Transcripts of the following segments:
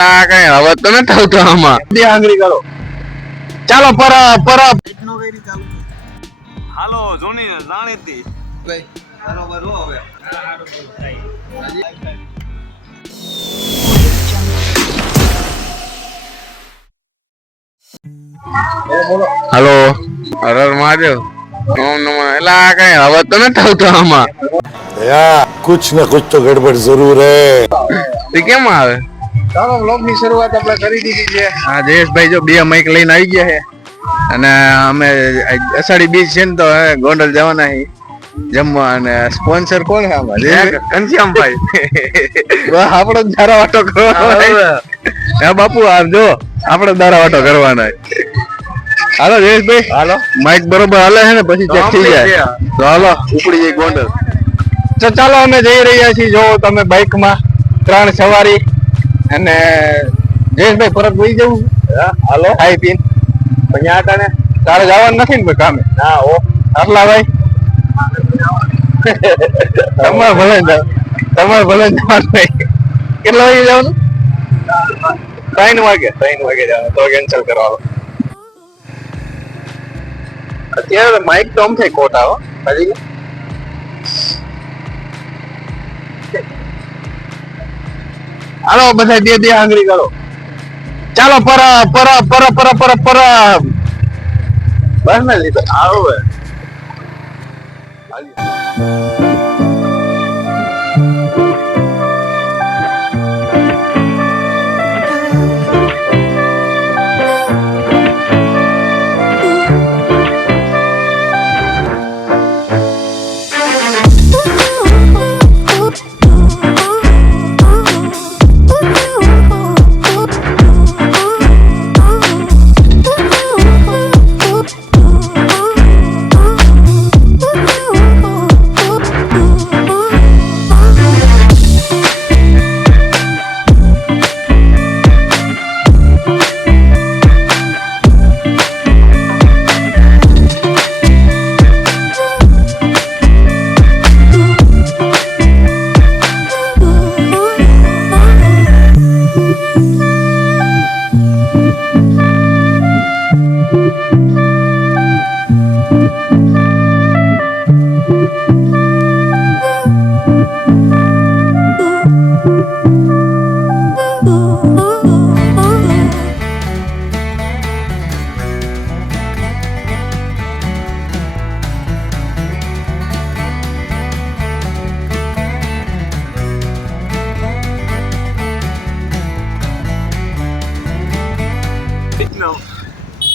આ કઈ હવે તો નથી આવતો આમાં આંગળી કરો ચાલો પર પર નો વેરી ચાલુ હાલો જોની જાણીતી ભાઈ બરોબર હો હવે હાલો હરર મહાદેવ ઓમ નમઃ એલા કઈ હવે તો નથી આવતો આમાં यार कुछ ना कुछ तो गड़बड़ जरूर है તે કેમ આવે ચાલો વ્લોગ ની શરૂઆત આપણે કરી દીધી છે હા જયેશભાઈ જો બે માઈક લઈને આવી ગયા છે અને અમે અષાઢી બીજ છે ને તો ગોંડલ જવાના છે જમવા અને સ્પોન્સર કોણ છે આમાં ઘનશ્યામભાઈ આપણો દારા વાટો કરવાનો હે બાપુ આમ જો આપણે દારા વાટો કરવાના હાલો જયેશભાઈ હાલો માઈક બરોબર હાલે છે ને પછી ચેક થઈ જાય તો હાલો ઉપડી જાય ગોંડલ તો ચાલો અમે જઈ રહ્યા છીએ જો તમે બાઇક માં 3 સવારી અને જયેશભાઈ પરત વહી જવું હાલો ખાઈ પીન પછી આટાને તારે જવાનું નથી ને કામે ના હો આટલા ભાઈ તમારે ભલે જવાનું કેટલા વાગે જવાનું 3 વાગે જવાનું તો કેન્સલ કરવાનો અત્યારે માઇક તો આમ થાય ખોટા હો હજી હાલો બધા બે આંગળી કરો ચાલો પર પર પર પર પર પર બસ ને લીધો આવો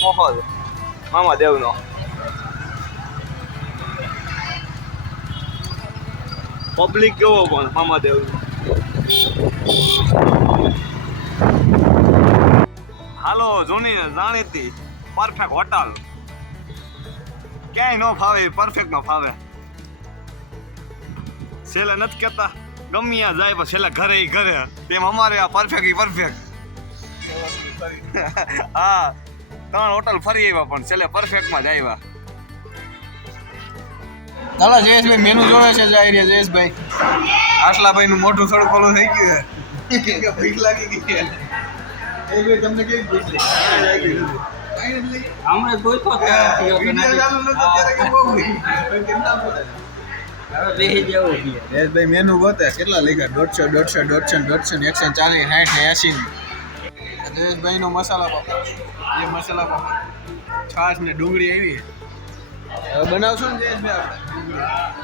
મોહલ મામા દેવ નો પબ્લિક કેવો પણ મામા દેવ હાલો જોની જાણીતી પરફેક્ટ હોટલ ક્યાંય નો ફાવે પરફેક્ટ નો ફાવે છેલ્લે નથી કેતા ગમ્યા જાય પણ છેલ્લે ઘરે તેમ અમારે આ પરફેક્ટ હા 3 હોટલ ફરી આવ્યા પણ છેલ્લે પરફેક્ટ માં જ આવ્યા ચાલો જયેશભાઈ મેનુ જોવે છે જાય રહ્યા જયેશભાઈ આટલાભાઈ નું મોઢું થોડું ખોલું થઈ ગયું છે ભૂખ લાગી ગઈ છે એ તમને કેવી ભૂખ લાગી હમણાં કોઈ તો જયેશભાઈ મેનુ ગોતે કેટલા લખ્યા 150 140 140 જયેશભાઈ નો મસાલા પાપડ છાશ ને ડુંગળી આવી હવે બનાવશું ને જયેશભાઈ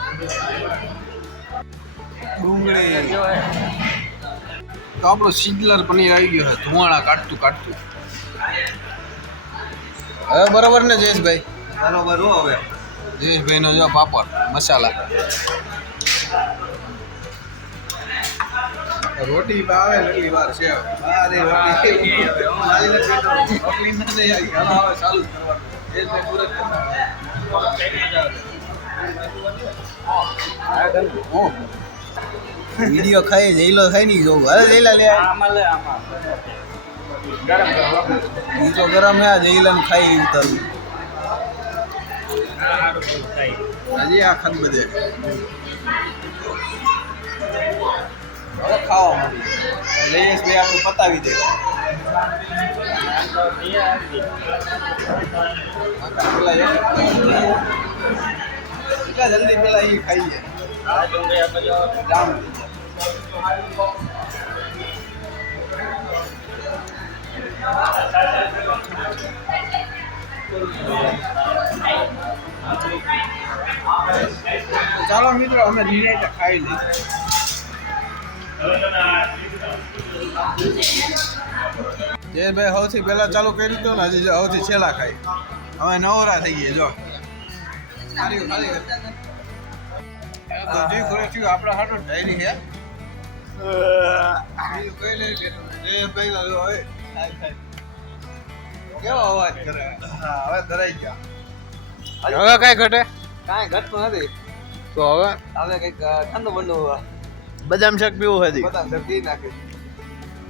આપણે ડુંગળી તો આપણું સિઝલર પનીર આવી ગયો છે ધુવાણા કાઢતું હવે બરાબર ને જયેશભાઈ બરાબર હો હવે જયેશભાઈ નો જો પાપડ મસાલા રોટી ભાવે એટલી વાર છે વિડીયો ખાઈ જઈલો ખાઈ નહીં જોવું અરે જઈલા લે બીજો ગરમ હે જઈલા ને ખાઈ ઉતારવું હજી આ ખત બધે હવે ખાવા મળી લઈશ ભાઈ આપણે પતાવી દે પેલા એટલા જલ્દી પેલા એ ખાઈએ જામ ચાલો મિત્રો અમે ધીરે ખાઈ લઈએ જયેશભાઈ સૌથી પહેલા ચાલુ કર્યું હતું ને હજી સૌથી છેલ્લા ખાઈ હવે નવરા થઈ ગયા જો આપણા હાટો ડાયરી છે કેવો અવાજ કરે હા હવે ધરાઈ ગયા હવે કઈ ઘટે કાંઈ ઘટતું નથી તો હવે હવે કંઈક ઠંડુ બંડુ બદામ શેક પીવું હતી બધા પી નાખી